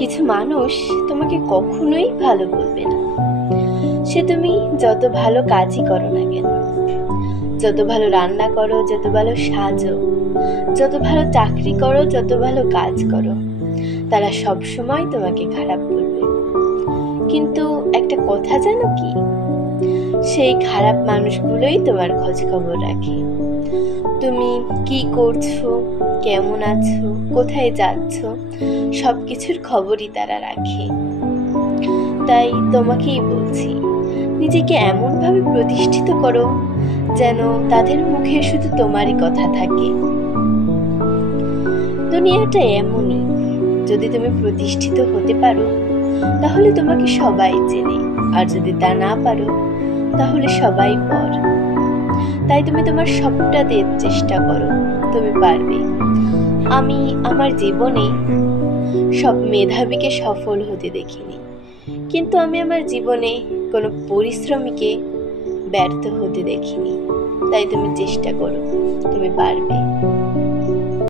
কিছু মানুষ তোমাকে কখনোই ভালো বলবে না। সে তুমি যত ভালো কাজই করো না কেন, যত ভালো রান্না করো, যত ভালো সাজো, যত ভালো চাকরি করো, যত ভালো কাজ করো, তারা সব সময় তোমাকে খারাপ বলবে। কিন্তু একটা কথা জানো কি, সেই খারাপ মানুষগুলোই তোমার খোঁজ খবর রাখে। তুমি কি করছো, কেমন আছো, কোথায় যাচ্ছ, সব কিছুর খবরই তারা রাখে। তাই তোমাকেই বলছি, নিজেকে এমনভাবে প্রতিষ্ঠিত করো যেন তাদের মুখে শুধু তোমারই কথা থাকে। দুনিয়াটা এমনই, যদি তুমি প্রতিষ্ঠিত হতে পারো তাহলে তোমাকে সবাই চেনে, আর যদি তা না পারো তাহলে সবাই পর। তাই তুমি তোমার সবটা দেওয়ার চেষ্টা করো, তুমি পারবে। আমি আমার জীবনে সব মেধাবীকে সফল হতে দেখিনি, কিন্তু আমি আমার জীবনে কোনো পরিশ্রমীকে ব্যর্থ হতে দেখিনি। তাই তুমি চেষ্টা করো, তুমি পারবে।